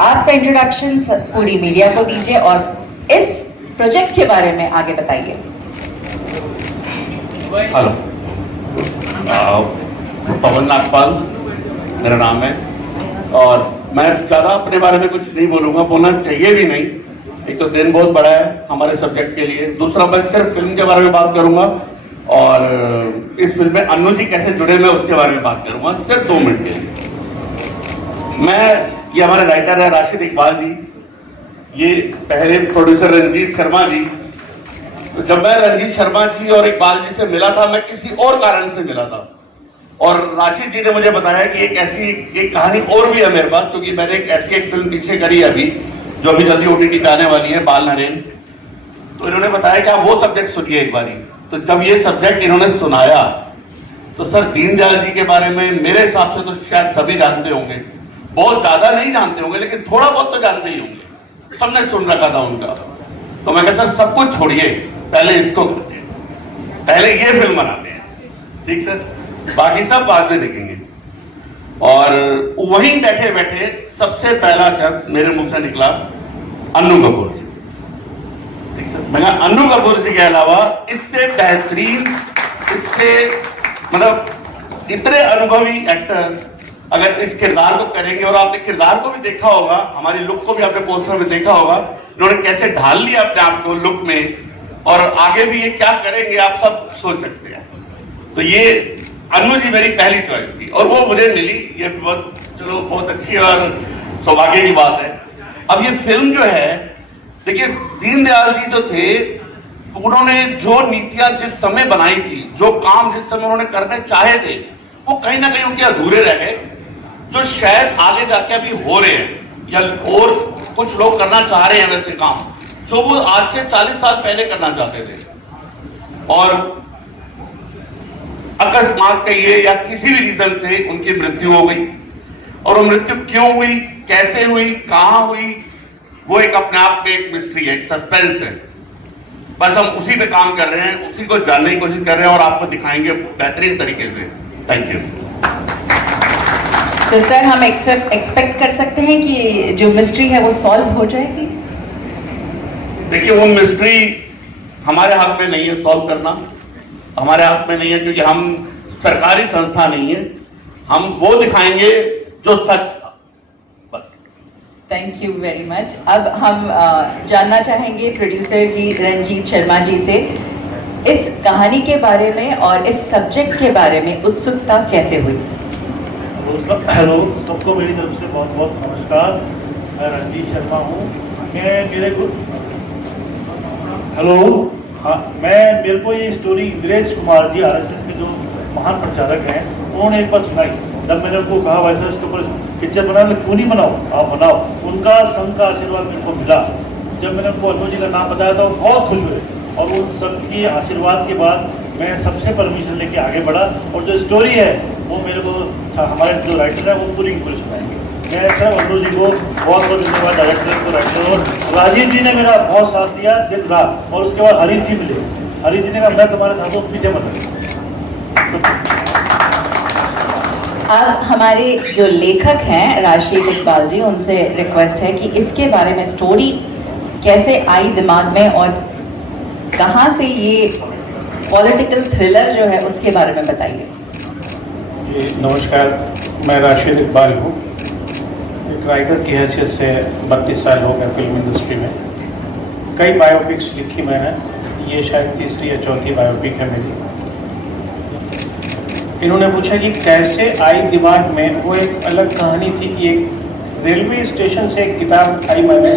आपका इंट्रोडक्शन पूरी मीडिया को दीजिए और इस प्रोजेक्ट के बारे में आगे बताइए। हेलो, पवन नागपाल मेरा नाम है और मैं ज़्यादा अपने बारे में कुछ नहीं बोलूँगा, बोलना चाहिए भी नहीं। एक तो दिन बहुत बड़ा है हमारे सब्जेक्ट के लिए, दूसरा मैं सिर्फ फिल्म के बारे में बात करूँगा और इस फिल्म में अन्नू जी कैसे जुड़े मैं उसके बारे में बात करूँगा सिर्फ 2 मिनट के लिए। ये हमारे राइटर है राशिद इकबाल जी, ये पहले प्रोड्यूसर रंजीत शर्मा जी। तो जब मैं रंजीत शर्मा जी और इकबाल जी से मिला था, मैं किसी और कारण से मिला था और राशिद जी ने मुझे बताया कि एक ऐसी एक कहानी और भी है मेरे पास, क्योंकि मैंने एक ऐसी एक फिल्म पीछे करी है अभी जो अभी जल्दी OTT पे आने वाली है, बाल नरेन। तो इन्होंने बताया कि आप वो सब्जेक्ट सुनिए एक बारी। तो जब ये सब्जेक्ट इन्होंने सुनाया तो सर दीनदयाल जी के बारे में मेरे हिसाब से तो शायद सभी जानते होंगे, बहुत ज्यादा नहीं जानते होंगे लेकिन थोड़ा बहुत तो जानते ही होंगे, सबने सुन रखा था उनका। तो मैं कहता सर सब कुछ छोड़िए, पहले इसको करते हैं, पहले ये फिल्म बनाते हैं, ठीक सर, बाकी सब बाद में देखेंगे। और वहीं बैठे बैठे सबसे पहला शब्द मेरे मुंह से निकला अन्नू कपूर जी, ठीक सर। मैं अन्नू कपूर जी के अलावा इससे बेहतरीन, इससे मतलब इतने अनुभवी एक्टर अगर इस किरदार को करेंगे, और आपने किरदार को भी देखा होगा, हमारी लुक को भी आपने पोस्टर में देखा होगा, इन्होंने कैसे ढाल लिया अपने आप को लुक में, और आगे भी ये क्या करेंगे आप सब सोच सकते हैं। तो ये अन्नू जी मेरी पहली चॉइस थी और वो मुझे मिली, ये बहुत चलो बहुत अच्छी और सौभाग्य की बात है। अब ये फिल्म जो है, देखिए दीनदयाल जी जो थे, उन्होंने जो नीतियां जिस समय बनाई थी, जो काम जिस समय उन्होंने करने चाहे थे, वो कहीं ना कहीं उनके अधूरे रह गए, जो शायद आगे जाके अभी हो रहे हैं या और कुछ लोग करना चाह रहे हैं वैसे काम जो वो आज से 40 साल पहले करना चाहते थे। और अकस्मात कहिए या किसी भी रीजन से उनकी मृत्यु हो गई, और वो मृत्यु क्यों हुई, कैसे हुई, कहां हुई, वो एक अपने आप में एक मिस्ट्री है, एक सस्पेंस है। बस हम उसी पे काम कर रहे हैं, उसी को जानने की कोशिश कर रहे हैं और आपको दिखाएंगे बेहतरीन तरीके से। Thank you. तो सर हम एक्सपेक्ट कर सकते हैं कि जो मिस्ट्री है वो सॉल्व हो जाएगी? देखिए वो मिस्ट्री हमारे हाथ में नहीं है सॉल्व करना, हमारे हाथ में नहीं है, क्योंकि हम सरकारी संस्था नहीं है, हम वो दिखाएंगे जो सच था, बस। Thank you very much. अब हम जानना चाहेंगे प्रोड्यूसर जी रंजीत शर्मा जी से इस कहानी के बारे में और इस सब्जेक्ट के बारे में उत्सुकता कैसे हुई। हेलो सबको मेरी तरफ से बहुत बहुत नमस्कार। मैं रंजीत शर्मा हूँ। मेरे को ये स्टोरी इंद्रेश कुमार जी RSS के जो महान प्रचारक हैं उन्होंने एक बार सुनाई। जब मैंने उनको कहा वैसे उसके ऊपर पिक्चर बनाने, क्यों नहीं बनाओ, आप बनाओ, उनका संघ का आशीर्वाद मेरे को मिला। जब मैंने उनको अन्नू जी का नाम बताया था वो बहुत खुश हुए और उन सबके आशीर्वाद के बाद मैं सबसे परमिशन लेके आगे बढ़ा और जो स्टोरी है वो मेरे को हमारे जो राइटर है वो पूरी की पूरी सुनाएंगे। मैं सर अन्नू जी को बहुत बहुत धन्यवाद, डायरेक्टर को, राइटर और राजीव जी ने मेरा बहुत साथ दिया दिन रात। और उसके बाद हरीश जी मिले, हरीश जी ने कहा मैं तुम्हारे साथ हूँ, पीछे मत। अब हमारे जो लेखक हैं राशिद इकबाल जी, उनसे रिक्वेस्ट है कि इसके बारे में स्टोरी कैसे आई दिमाग में और कहां से ये पॉलिटिकल थ्रिलर जो है उसके बारे में बताइए। नमस्कार, मैं राशिद इकबाल हूँ। एक राइटर की हैसियत से 32 साल हो गए फिल्म इंडस्ट्री में। कई बायोपिक्स लिखी मैंने, ये शायद तीसरी या चौथी बायोपिक है मेरी। इन्होंने पूछा कि कैसे आई दिमाग में, वो एक अलग कहानी थी कि एक रेलवे स्टेशन से एक किताब आई मैंने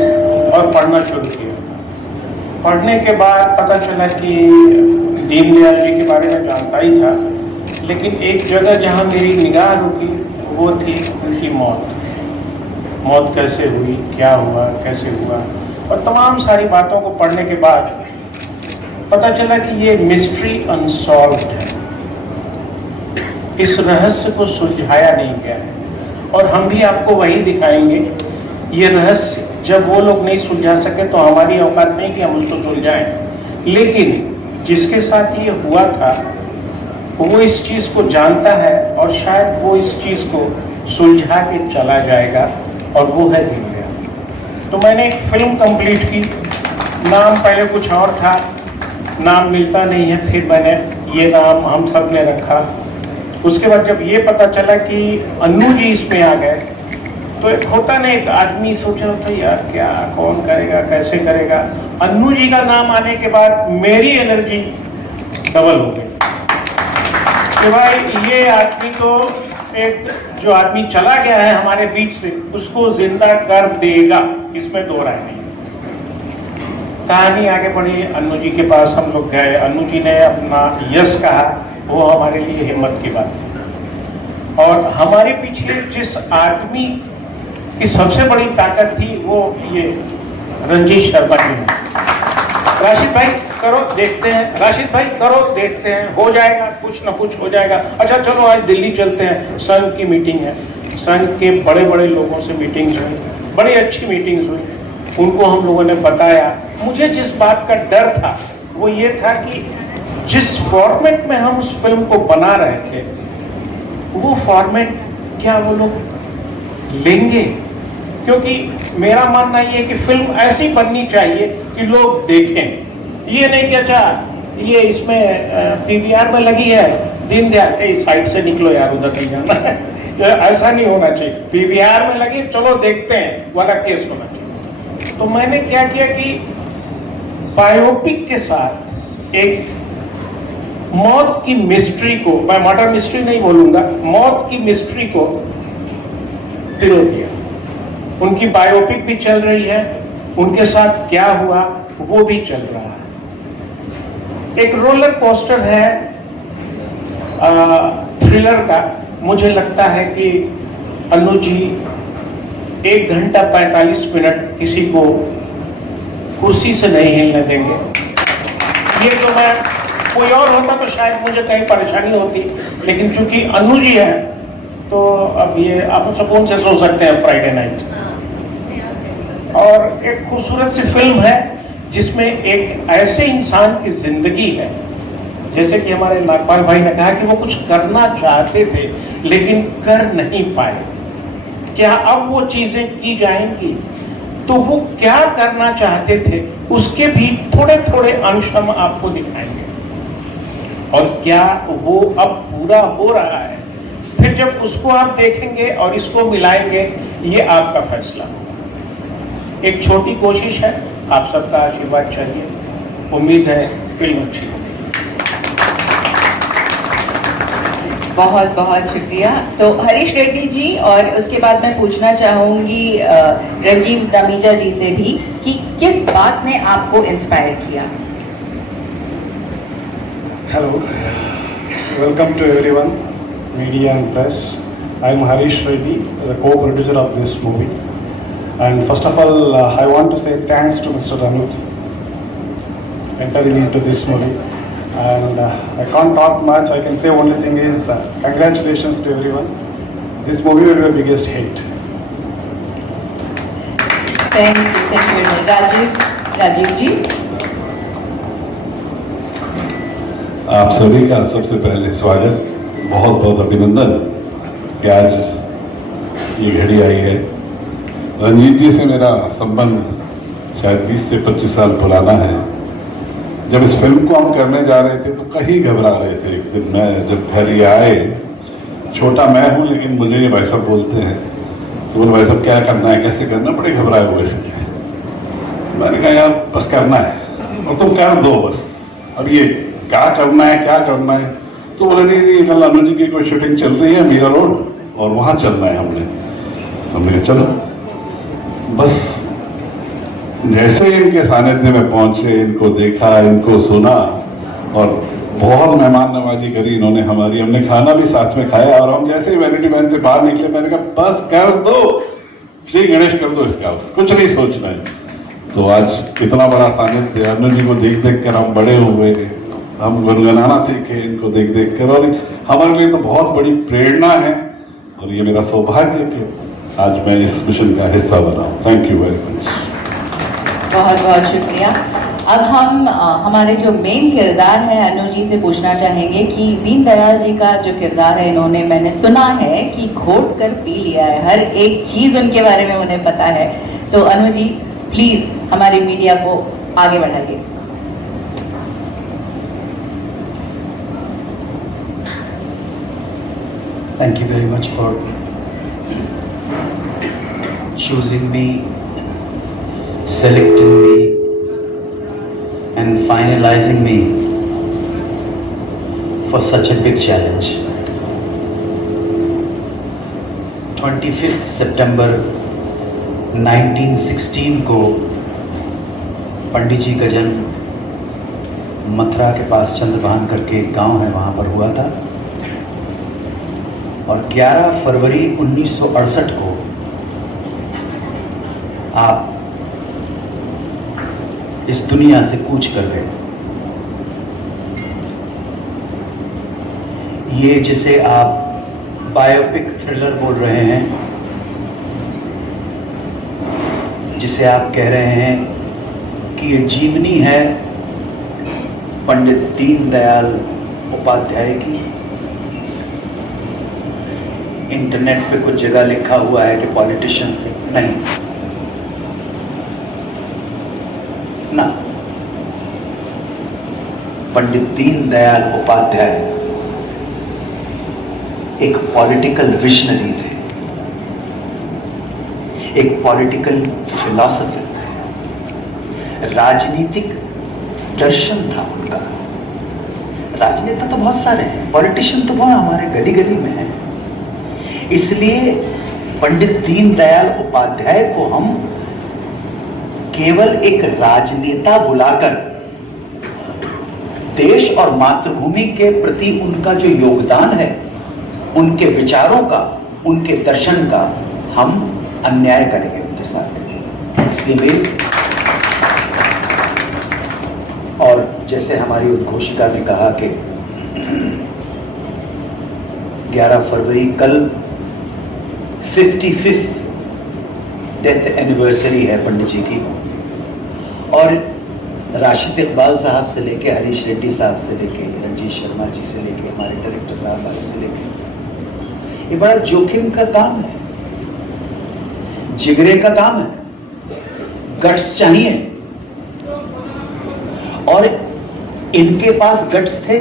और पढ़ना शुरू किया। पढ़ने के बाद पता चला कि दीनदयाल जी के बारे में जानता ही था, लेकिन एक जगह जहाँ मेरी निगाह रुकी वो थी उनकी मौत कैसे हुई, क्या हुआ, कैसे हुआ, और तमाम सारी बातों को पढ़ने के बाद पता चला कि ये मिस्ट्री अनसॉल्व्ड है, इस रहस्य को सुलझाया नहीं गया है। और हम भी आपको वही दिखाएंगे। ये रहस्य जब वो लोग नहीं सुलझा सके तो हमारी औकात नहीं कि हम उसको सुलझाएं, लेकिन जिसके साथ ये हुआ था वो इस चीज को जानता है और शायद वो इस चीज को सुलझा के चला जाएगा, और वो है दिव्या। तो मैंने एक फिल्म कंप्लीट की, नाम पहले कुछ और था, नाम मिलता नहीं है, फिर मैंने ये नाम हम सब ने रखा। उसके बाद जब ये पता चला कि अन्नू जी इसमें आ गए, तो एक होता नहीं, एक आदमी सोच रहा था यार क्या कौन करेगा, कैसे करेगा। अन्नू जी का नाम आने के बाद मेरी एनर्जी डबल हो गई कि भाई ये आदमी तो एक जो आदमी चला गया है हमारे बीच से, उसको जिंदा कर देगा, इसमें दो राय नहीं। कहानी आगे बढ़ी, अन्नू जी के पास हम लोग गए, अन्नू जी ने अपना यस कहा, वो हमारे लिए हिम्मत की बात थी। और हमारे पीछे जिस आदमी की सबसे बड़ी ताकत थी वो ये रंजीत शर्मा जी हैं। राशिद भाई करो देखते हैं, राशिद भाई करो देखते हैं, हो जाएगा, कुछ ना कुछ हो जाएगा। अच्छा चलो आज दिल्ली चलते हैं, संघ की मीटिंग है, संघ के बड़े बड़े लोगों से मीटिंग्स हुई, बड़ी अच्छी मीटिंग्स हुई, उनको हम लोगों ने बताया। मुझे जिस बात का डर था वो ये था कि जिस फॉर्मेट में हम उस फिल्म को बना रहे थे, वो फॉर्मेट क्या वो लोग लेंगे? क्योंकि मेरा मानना ये है कि फिल्म ऐसी बननी चाहिए कि लोग देखें। ये नहीं कि अच्छा ये इसमें पीवीआर में लगी है, दीनदयाल साइड से निकलो यार, उधर नहीं जाना है, ऐसा नहीं होना चाहिए। पीवीआर में लगी चलो देखते हैं वाला केस होना चाहिए। तो मैंने क्या किया कि बायोपिक के साथ एक मौत की मिस्ट्री को, मैं मर्डर मिस्ट्री नहीं बोलूंगा, मौत की मिस्ट्री को दिल दिया। उनकी बायोपिक भी चल रही है, उनके साथ क्या हुआ वो भी चल रहा है। एक रोलर कोस्टर है थ्रिलर का। मुझे लगता है कि अन्नू जी 1 घंटा 45 मिनट किसी को कुर्सी से नहीं हिलने देंगे। ये तो मैं कोई और होता तो शायद मुझे कहीं परेशानी होती, लेकिन चूंकि अन्नू जी है तो अब ये आप सुकून से सो सकते हैं फ्राइडे नाइट। और एक खूबसूरत सी फिल्म है जिसमें एक ऐसे इंसान की जिंदगी है, जैसे कि हमारे नागपाल भाई ने कहा कि वो कुछ करना चाहते थे लेकिन कर नहीं पाए। क्या अब वो चीजें की जाएंगी? तो वो क्या करना चाहते थे उसके भी थोड़े थोड़े अंश हम आपको दिखाएंगे, और क्या वो अब पूरा हो रहा है। फिर जब उसको आप देखेंगे और इसको मिलाएंगे, ये आपका फैसला होगा। एक छोटी कोशिश है, आप सबका आशीर्वाद चाहिए, उम्मीद है फिल्म अच्छी होगी। बहुत बहुत शुक्रिया। तो हरीश रेड्डी जी, और उसके बाद मैं पूछना चाहूंगी राजीव दामीजा जी से भी कि किस बात ने आपको इंस्पायर किया। Hello, welcome to everyone, media and press. I am Harish Reddy, the co-producer of this movie. And first of all, I want to say thanks to Mr. Anuj entering into this movie. And I can't talk much. I can say only thing is congratulations to everyone. This movie will be the biggest hit. Thank you. Rajiv ji. आप सभी का सबसे पहले स्वागत, बहुत बहुत अभिनंदन कि आज ये घड़ी आई है। रंजीत जी से मेरा संबंध शायद 20 से 25 साल पुराना है। जब इस फिल्म को हम करने जा रहे थे तो कहीं घबरा रहे थे। एक दिन मैं जब घर ये आए, छोटा मैं हूँ लेकिन मुझे ये भाई साहब बोलते हैं, तो बोले भाई साहब क्या करना है, कैसे करना, बड़े घबराए हुए से थे। मैंने कहा यार बस करना है और तुम कर दो बस, अब ये क्या करना है क्या करना है। तो बोले नहीं कल अनु जी की कोई शूटिंग चल रही है मीरा रोड और वहाँ चलना है हमने। तो हमने कहा चलो। बस जैसे इनके सानिध्य में पहुंचे, इनको देखा, इनको सुना और बहुत मेहमान नवाजी करी इन्होंने हमारी। हमने खाना भी साथ में खाया और हम जैसे ही वैनिटी वैन से बाहर निकले मैंने कहा बस कर दो, श्री गणेश कर दो इसका, कुछ नहीं सोचना है। तो आज इतना बड़ा सानिध्य, अनु जी को देख देख कर हम बड़े हुए, हम गुनगुनाना सीखे इनको देख देख कर, और हमारे लिए तो बहुत बड़ी प्रेरणा है। और ये मेरा सौभाग्य कि आज मैं इस मिशन का हिस्सा बना। Thank you very much. बहुत बहुत शुक्रिया। अब हम हमारे जो मेन किरदार है अनु जी से पूछना चाहेंगे कि दीनदयाल जी का जो किरदार है, इन्होंने, मैंने सुना है कि घोट कर पी लिया है, हर एक चीज उनके बारे में उन्हें पता है। तो अनु जी प्लीज हमारी मीडिया को आगे बढ़ाइए। Thank you very much for choosing me, selecting me, and finalizing me for such a big challenge. 25th September 1916 को पंडित जी का जन्म मथुरा के पास चंद्रभान करके एक गांव है, वहां पर हुआ था। और 11 फरवरी 1968 को आप इस दुनिया से कूच कर गए। ये जिसे आप बायोपिक थ्रिलर बोल रहे हैं, जिसे आप कह रहे हैं कि ये जीवनी है पंडित दीनदयाल उपाध्याय की। इंटरनेट पे कुछ जगह लिखा हुआ है कि पॉलिटिशियंस थे, नहीं ना। पंडित दीनदयाल उपाध्याय एक पॉलिटिकल विजनरी थे, एक पॉलिटिकल फिलॉसफर थे, राजनीतिक दर्शन था उनका। राजनेता तो बहुत सारे हैं, पॉलिटिशियन तो बहुत हमारे गली गली में है। इसलिए पंडित दीनदयाल उपाध्याय को हम केवल एक राजनेता बुलाकर देश और मातृभूमि के प्रति उनका जो योगदान है, उनके विचारों का, उनके दर्शन का हम अन्याय करेंगे उनके साथ। इसलिए और जैसे हमारी उद्घोषिका ने कहा कि 11 फरवरी कल 55th डेथ एनिवर्सरी है पंडित जी की। और राशिद इकबाल साहब से लेके हरीश रेड्डी साहब से लेके रंजीत शर्मा जी से लेके हमारे डायरेक्टर साहब वाले से लेके, ये बड़ा जोखिम का काम है, जिगरे का काम है, गट्स चाहिए। और इनके पास गट्स थे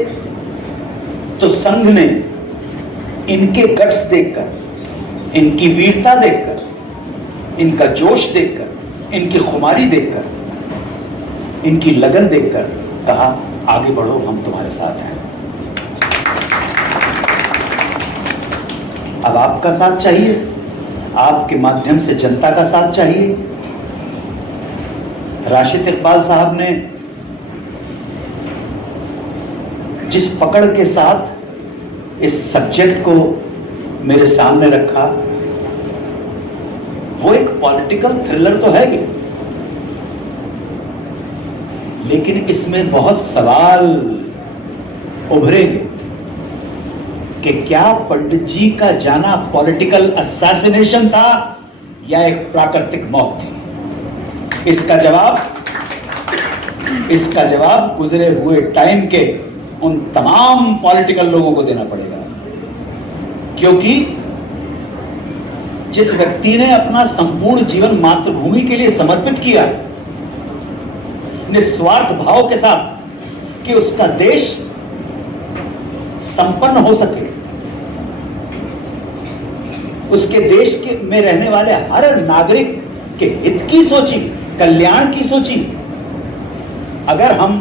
तो संघ ने इनके गट्स देखकर, इनकी वीरता देखकर, इनका जोश देखकर, इनकी खुमारी देखकर, इनकी लगन देखकर कहा आगे बढ़ो, हम तुम्हारे साथ हैं। अब आपका साथ चाहिए, आपके माध्यम से जनता का साथ चाहिए। राशिद इकबाल साहब ने जिस पकड़ के साथ इस सब्जेक्ट को मेरे सामने रखा, वो एक पॉलिटिकल थ्रिलर तो है ही, लेकिन इसमें बहुत सवाल उभरेंगे कि क्या पंडित जी का जाना पॉलिटिकल असैसिनेशन था या एक प्राकृतिक मौत थी। इसका जवाब गुजरे हुए टाइम के उन तमाम पॉलिटिकल लोगों को देना पड़ेगा, क्योंकि जिस व्यक्ति ने अपना संपूर्ण जीवन मातृभूमि के लिए समर्पित किया निस्वार्थ भाव के साथ कि उसका देश संपन्न हो सके, उसके देश के में रहने वाले हर नागरिक के हित की सोची, कल्याण की सोची, अगर हम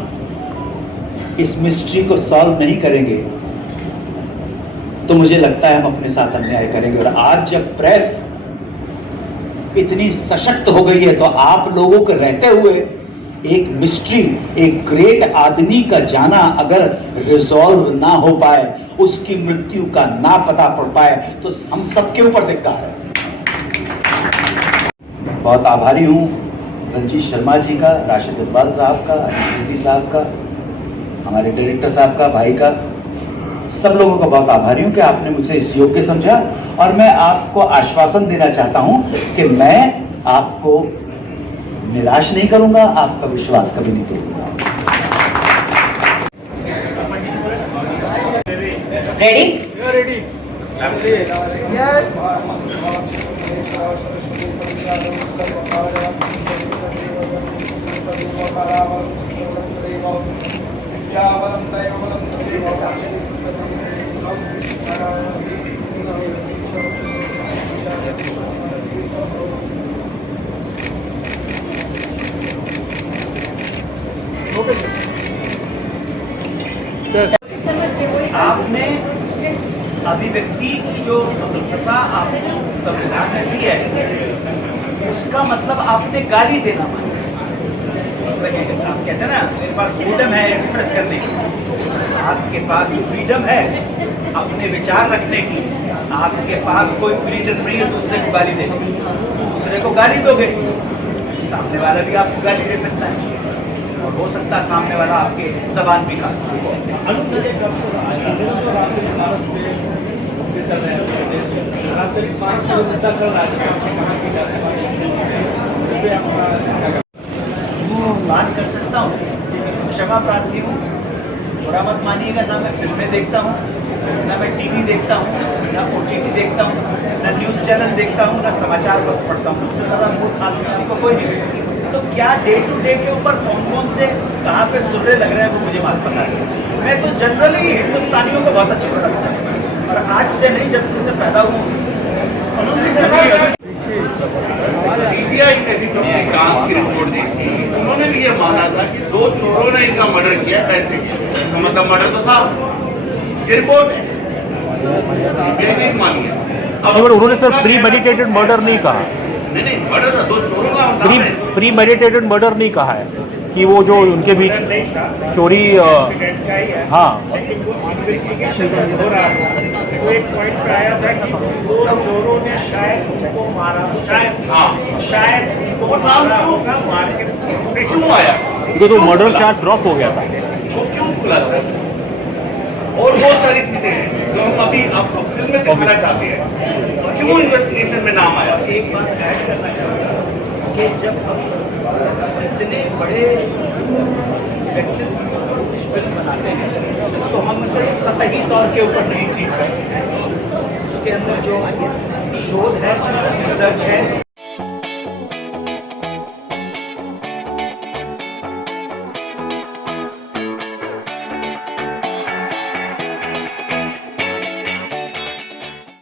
इस मिस्ट्री को सॉल्व नहीं करेंगे तो मुझे लगता है हम अपने साथ अन्याय करेंगे। और आज जब प्रेस इतनी सशक्त हो गई है तो आप लोगों के रहते हुए एक मिस्ट्री, एक ग्रेट आदमी का जाना अगर रिजॉल्व ना हो पाए, उसकी मृत्यु का ना पता पड़ पाए, तो हम सबके ऊपर धिक्कार है। बहुत आभारी हूं रंजीत शर्मा जी का, राशिद इकबाल साहब का, हरीश रेड्डी साहब का, हमारे डायरेक्टर साहब का, भाई का, सब लोगों का बहुत आभारी हूं कि आपने मुझे इस योग्य समझा, और मैं आपको आश्वासन देना चाहता हूं कि मैं आपको निराश नहीं करूंगा, आपका विश्वास कभी नहीं तोड़ूंगा। रेडी? आपने अभिव्यक्ति की जो स्वतंत्रता आपको संविधान ने दी है, उसका मतलब आपने गाली देना माना। आप कहते हैं ना, मेरे पास फ्रीडम है एक्सप्रेस करने की, आपके पास फ्रीडम है अपने विचार रखने की, आपके पास कोई फ्रीडम नहीं है दूसरे को गाली देने की। दूसरे को गाली दोगे, सामने वाला भी आपको गाली दे सकता है, और हो सकता है सामने वाला आपके जबान भी काट। बात कर सकता हूँ, क्षमा प्रार्थी हूँ, बुरा मत मानिएगा। ना मैं फिल्में देखता हूँ, ना मैं टीवी देखता हूँ, ना OTT देखता हूँ, ना न्यूज़ चैनल देखता हूँ, ना समाचार पत्र पढ़ता हूँ। उससे ज़्यादा मूर्ख आदमी आपको कोई नहीं मिलेगा। तो क्या डे टू डे के ऊपर कौन कौन से कहाँ पे सुर्रे लग रहे हैं वो मुझे मालूम पता है। मैं तो जनरली हिंदुस्तानियों को बहुत अच्छी तरह समझता हूँ, और आज से नहीं, जब से पैदा हुआ सीबीआई ने भी जो अपनी जांच की रिपोर्ट दी थी, उन्होंने भी ये माना था कि 2 चोरों ने इनका मर्डर किया, पैसे किया। इसका मतलब मर्डर तो था, ये रिपोर्ट है, सीबीआई ने मानी है। अब उन्होंने सर प्री मेडिटेटेड मर्डर नहीं कहा, नहीं मर्डर था, 2 चोरों का प्री मेडिटेटेड मर्डर नहीं कहा है कि वो जो उनके बीच चोरी, हाँ एक पॉइंट पे आया था कि 2 चोरों ने शायद उनको मारा, शायद वो नाम क्यों मार के क्यों आया, क्योंकि तो मर्डर चार्ज ड्रॉप हो गया था। वो क्यों खुला सर? और बहुत सारी चीजें हैं जो हम अभी आपको फिल्म में दिखाना चाहते हैं, क्यों इन्वेस्टिगेशन में नाम आया। एक बात ऐड करना चाहूँगा कि जब हम इतने बड़े व्यक्तित्व के ऊपर कुछ फिल्म बनाते हैं, तो हम उसे सतही तौर के ऊपर नहीं ट्रीट कर सकते। उसके अंदर जो शोध है, रिसर्च है,